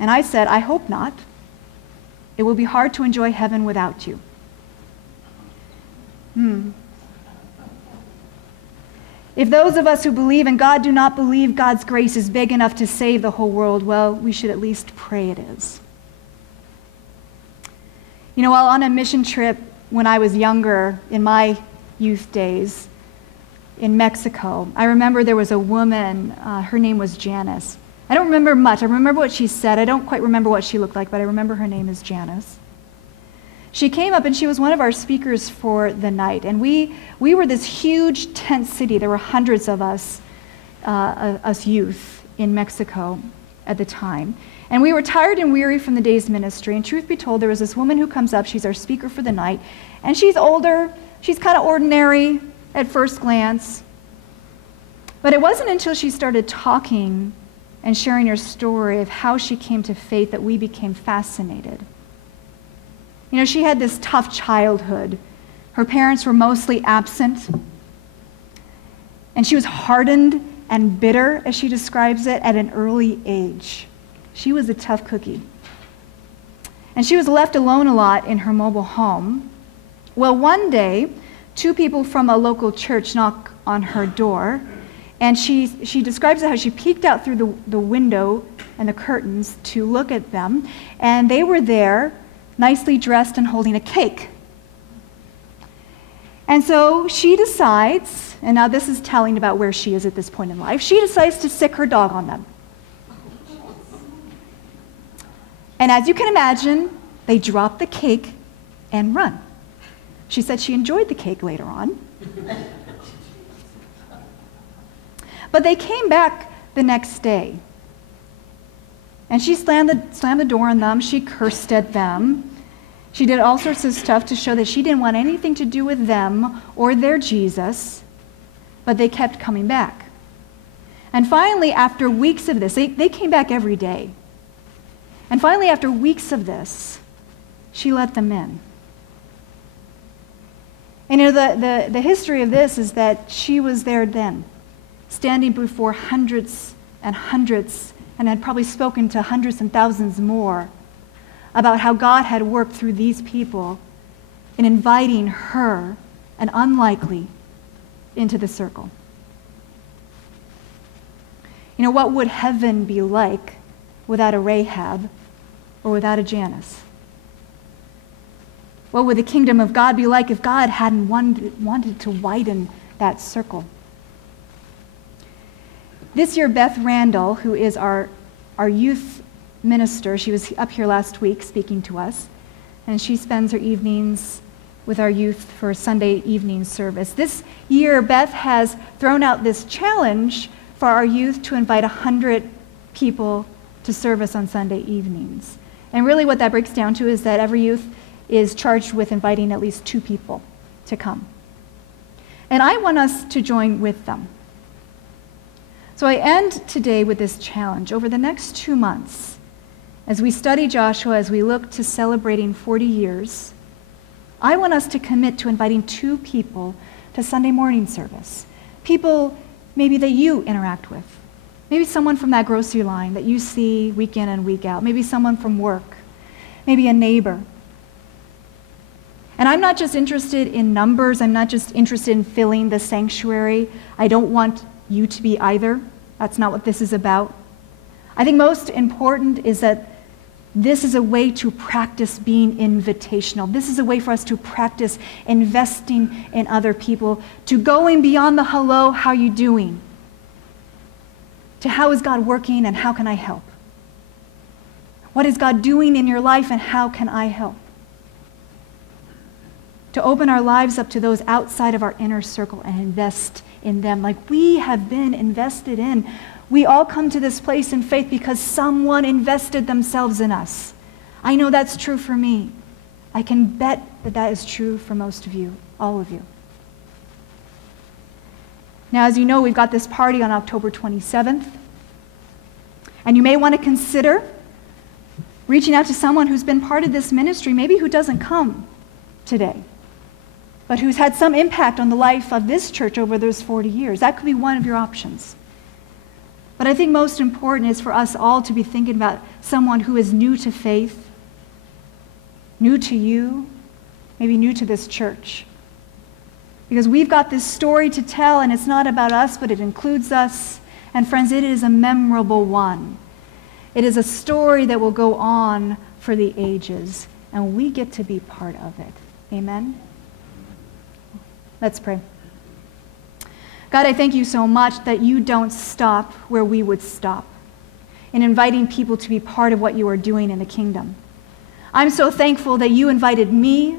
And I said, I hope not. It will be hard to enjoy heaven without you. If those of us who believe in God do not believe God's grace is big enough to save the whole world, well, we should at least pray it is. You know, while on a mission trip when I was younger, in my youth days, in Mexico, I remember there was a woman, her name was Janice. I don't remember much. I remember what she said. I don't quite remember what she looked like, but I remember her name is Janice. She came up and she was one of our speakers for the night. And we were this huge tent city. There were hundreds of us youth in Mexico at the time. And we were tired and weary from the day's ministry. And truth be told, there was this woman who comes up. She's our speaker for the night. And she's older. She's kind of ordinary at first glance. But it wasn't until she started talking and sharing her story of how she came to faith that we became fascinated. You know, she had this tough childhood. Her parents were mostly absent. And she was hardened and bitter, as she describes it, at an early age. She was a tough cookie. And she was left alone a lot in her mobile home. Well, one day, two people from a local church knock on her door. And she describes how she peeked out through the window and the curtains to look at them. And they were there, nicely dressed and holding a cake. And so she decides, and now this is telling about where she is at this point in life, she decides to sick her dog on them. And as you can imagine, they drop the cake and run. She said she enjoyed the cake later on. But they came back the next day. And she slammed the door on them. She cursed at them. She did all sorts of stuff to show that she didn't want anything to do with them or their Jesus. But they kept coming back. And finally, after weeks of this, they came back every day. And finally, after weeks of this, she let them in. And you know, the history of this is that she was there then, standing before hundreds and hundreds, and had probably spoken to hundreds and thousands more about how God had worked through these people in inviting her, an unlikely, into the circle. You know, what would heaven be like without a Rahab or without a Janice? What would the kingdom of God be like if God hadn't wanted to widen that circle? This year, Beth Randall, who is our youth minister, she was up here last week speaking to us, and she spends her evenings with our youth for Sunday evening service. This year, Beth has thrown out this challenge for our youth to invite 100 people to service on Sunday evenings. And really what that breaks down to is that every youth is charged with inviting at least 2 people to come. And I want us to join with them. So I end today with this challenge. Over the next 2 months, as we study Joshua, as we look to celebrating 40 years, I want us to commit to inviting 2 people to Sunday morning service. People maybe that you interact with. Maybe someone from that grocery line that you see week in and week out. Maybe someone from work. Maybe a neighbor. And I'm not just interested in numbers. I'm not just interested in filling the sanctuary. I don't want you to be either. That's not what this is about. I think most important is that this is a way to practice being invitational. This is a way for us to practice investing in other people, to going beyond the hello, how you doing, to how is God working and how can I help? What is God doing in your life and how can I help? To open our lives up to those outside of our inner circle and invest in them like we have been invested in. We all come to this place in faith because someone invested themselves in us. I know that's true for me. I can bet that that is true for most of you, all of you. Now, as you know, we've got this party on October 27th. And you may want to consider reaching out to someone who's been part of this ministry, maybe who doesn't come today, but who's had some impact on the life of this church over those 40 years. That could be one of your options. But I think most important is for us all to be thinking about someone who is new to faith, new to you, maybe new to this church. Because we've got this story to tell, and it's not about us, but it includes us. And friends, it is a memorable one. It is a story that will go on for the ages, and we get to be part of it. Amen? Let's pray. God, I thank you so much that you don't stop where we would stop in inviting people to be part of what you are doing in the kingdom. I'm so thankful that you invited me.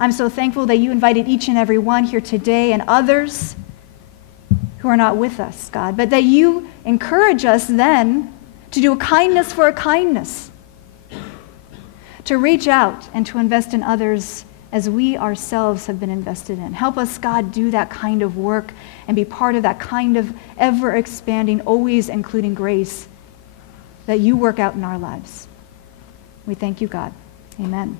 I'm so thankful that you invited each and every one here today and others who are not with us, God, but that you encourage us then to do a kindness for a kindness, to reach out and to invest in others as we ourselves have been invested in. Help us, God, do that kind of work and be part of that kind of ever-expanding, always including grace that you work out in our lives. We thank you, God. Amen.